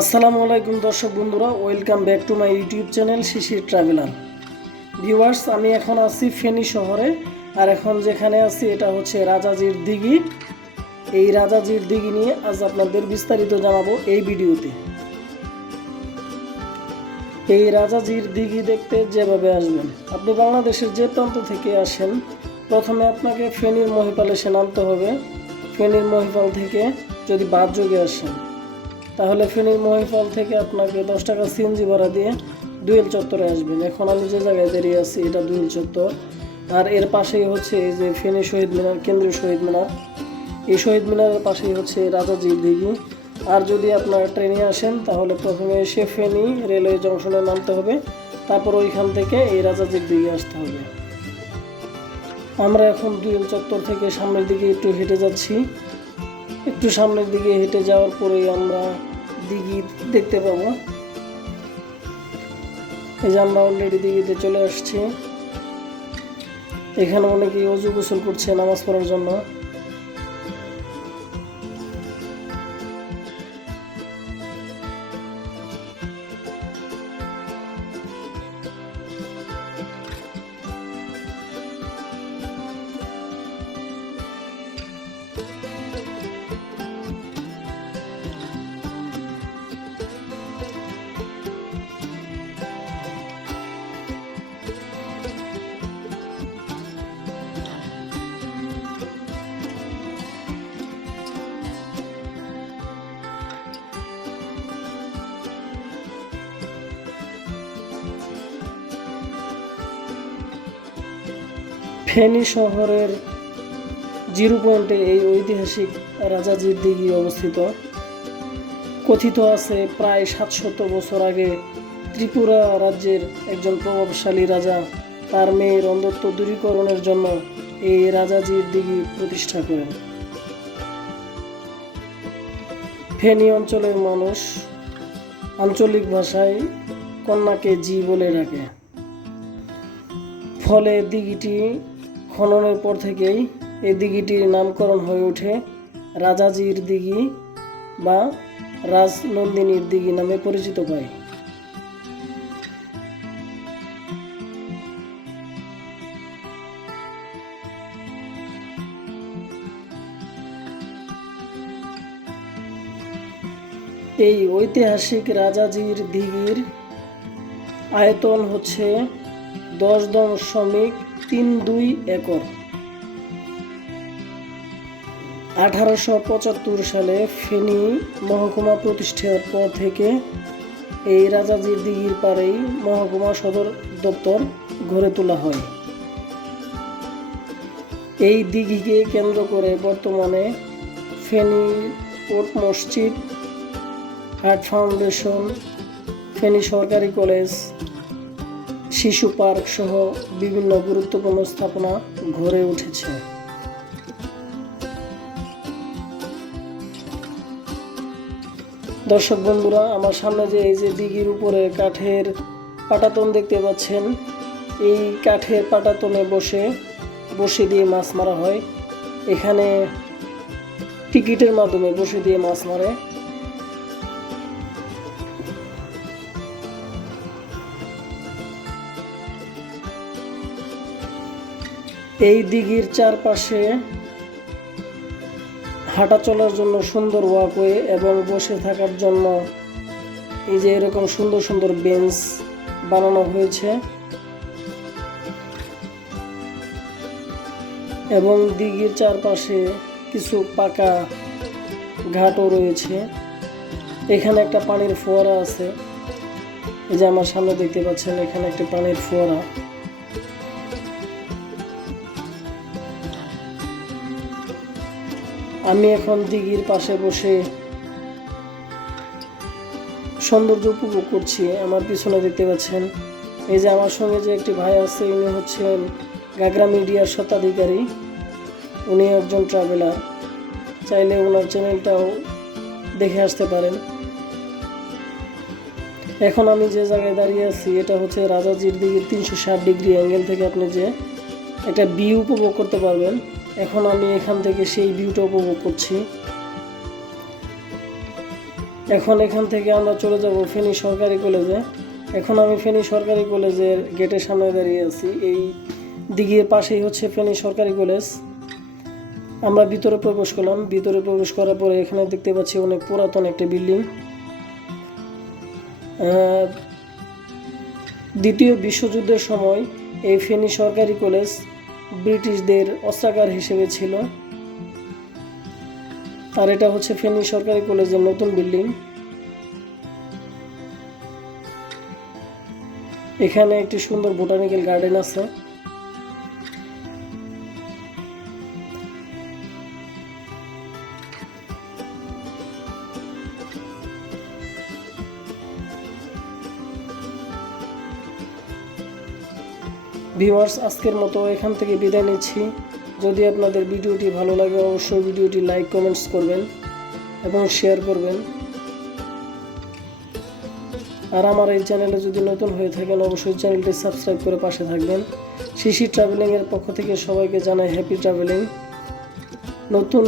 আসসালামু আলাইকুম দর্শক বন্ধুরা welcome back to my YouTube channel Shishir traveller viewers আমি এখন আছি ফেনী শহরে, আর এখন যেখানে আছি এটা হচ্ছে রাজাজির দিঘি। এই রাজাজির দিঘি নিয়ে আজ আপনাদের বিস্তারিত জানাব এই ভিডিওতে। এই রাজাজির দিঘি দেখতে যেভাবে আসবেন, আপনি বাংলাদেশের যে প্রান্ত থেকে আসেন, প্রথমে আপনাকে ফেনীর মহিপাল এসে নামতে হবে। ফেনীর মহিপাল থেকে যদি বাদ যোগে আসেন তাহলে ফেনীর মহিফল থেকে আপনাকে দশ টাকা সিএনজি ভাড়া দিয়ে দুয়েল চত্বরে আসবেন। এখন আমি যে জায়গায় দাঁড়িয়ে আছি, এটা দুয়েল চত্বর। আর এর পাশেই হচ্ছে এই যে ফেনী শহীদ মিনার, কেন্দ্রীয় শহীদ মিনার। এই শহীদ মিনারের পাশেই হচ্ছে রাজাজি দিঘি। আর যদি আপনারা ট্রেনে আসেন, তাহলে প্রথমে এসে ফেনী রেলওয়ে জংশনে নামতে হবে। তারপর ওইখান থেকে এই রাজাজির দিঘি আসতে হবে। আমরা এখন দুয়েল চত্বর থেকে সামনের দিকে একটু হেঁটে যাচ্ছি। একটু সামনের দিকে হেঁটে যাওয়ার পরেই আমরা দিঘি দেখতে পাব। এই যে আমরা অলরেডি দিঘিতে চলে আসছি। এখানে অনেকেই অজু গোসল করছে, নামাজ পড়ার জন্য। ফেনী শহরের জিরো পয়েন্টে এই ঐতিহাসিক রাজাজির দিঘি অবস্থিত। কথিত আছে প্রায় সাতশত বছর আগে ত্রিপুরা রাজ্যের একজন প্রভাবশালী রাজা, তার মেয়ের অন্ধত্ব দূরীকরণের জন্য এই রাজাজির দিঘি প্রতিষ্ঠা করেন। ফেনী অঞ্চলের মানুষ আঞ্চলিক ভাষায় কন্যাকে জি বলে ডাকে। ফলে দিঘিটি খননের পর থেকেই এই দিঘিটির নামকরণ হয়ে ওঠে রাজাজির দিঘি বা রাজনন্দিনীর দিঘি নামে পরিচিত পায়। এই ঐতিহাসিক রাজাজির দিঘির আয়তন হচ্ছে দশ দশমিক তিন দুই একর। আঠারোশো পঁচাত্তর সালে ফেনী মহকুমা প্রতিষ্ঠার পর থেকে এই রাজাজির দিঘির পাড়েই মহকুমা সদর দপ্তর গড়ে তোলা হয়। এই দিঘিকে কেন্দ্র করে বর্তমানে ফেনী কোর্ট মসজিদ, হার্ট ফাউন্ডেশন, ফেনী সরকারি কলেজ শিশু পার্ক সহ বিভিন্ন গুরুত্বপূর্ণ স্থাপনা গড়ে উঠেছে। দর্শক বন্ধুরা, আমার সামনে যে এই যে দিঘির উপরে কাঠের পাটাতন দেখতে পাচ্ছেন, এই কাঠের পাটাতনে বসে বসে দিয়ে মাছ মারা হয়। এখানে টিকিটের মাধ্যমে বসে দিয়ে মাছ মারে। এই দিঘির চারপাশে হাঁটা চলার জন্য সুন্দর ওয়াকওয়ে এবং বসে থাকার জন্য এই যে এরকম সুন্দর সুন্দর বেঞ্চ বানানো হয়েছে। এবং দিঘির চারপাশে কিছু পাকা ঘাটও রয়েছে। এখানে একটা পানির ফোয়ারা আছে। এই যে আমার সামনে দেখতে পাচ্ছেন, এখানে একটা পানির ফোয়ারা। আমি এখন দিঘির পাশে বসে সৌন্দর্য উপভোগ করছি। আমার পিছনে দেখতে পাচ্ছেন, এই যে আমার সঙ্গে যে একটি ভাই আছে উনি হচ্ছেন গাগরা মিডিয়ার স্বত্বাধিকারী। উনি একজন ট্রাভেলার চাইলে ওনার চ্যানেলটাও দেখে আসতে পারেন। এখন আমি যে জায়গায় দাঁড়িয়ে আছি, এটা হচ্ছে রাজাজির দিকে তিনশো ষাট ডিগ্রি অ্যাঙ্গেল থেকে আপনি যে একটা ভিউ উপভোগ করতে পারবেন। এখন আমি এখান থেকে সেই ভিউটা উপভোগ করছি। এখন এখান থেকে আমরা চলে যাব ফেনী সরকারি কলেজে এখন আমি ফেনী সরকারি কলেজের গেটের সামনে দাঁড়িয়ে আছি। এই দিঘির পাশেই হচ্ছে ফেনী সরকারি কলেজ আমরা ভিতরে প্রবেশ করলাম। ভিতরে প্রবেশ করার পরে এখানে দেখতে পাচ্ছি অনেক পুরাতন একটা বিল্ডিং দ্বিতীয় বিশ্বযুদ্ধের সময় এই ফেনী সরকারি কলেজ ব্রিটিশদের অস্ত্রাগার হিসেবে ছিল। আর এটা হচ্ছে ফেনী সরকারি কলেজের নতুন বিল্ডিং। এখানে একটি সুন্দর বোটানিক্যাল গার্ডেন আছে। ভিউয়ার্স, আজকের মতো এখান থেকে বিদায় নিচ্ছি। যদি আপনাদের ভিডিওটি ভালো লাগে, অবশ্যই ভিডিওটি লাইক, কমেন্টস করবেন এবং শেয়ার করবেন। আর আমার এই চ্যানেলে যদি নতুন হয়ে থাকেন, অবশ্যই চ্যানেলটি সাবস্ক্রাইব করে পাশে থাকবেন। শিশি ট্রাভেলিংয়ের পক্ষ থেকে সবাইকে জানাই হ্যাপি ট্রাভেলিং। নতুন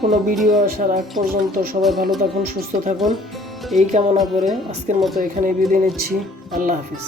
কোনো ভিডিও আসার আগ পর্যন্ত সবাই ভালো থাকুন, সুস্থ থাকুন। এই কামনা করে আজকের মতো এখানে বিদায় নিচ্ছি। আল্লাহ হাফিজ।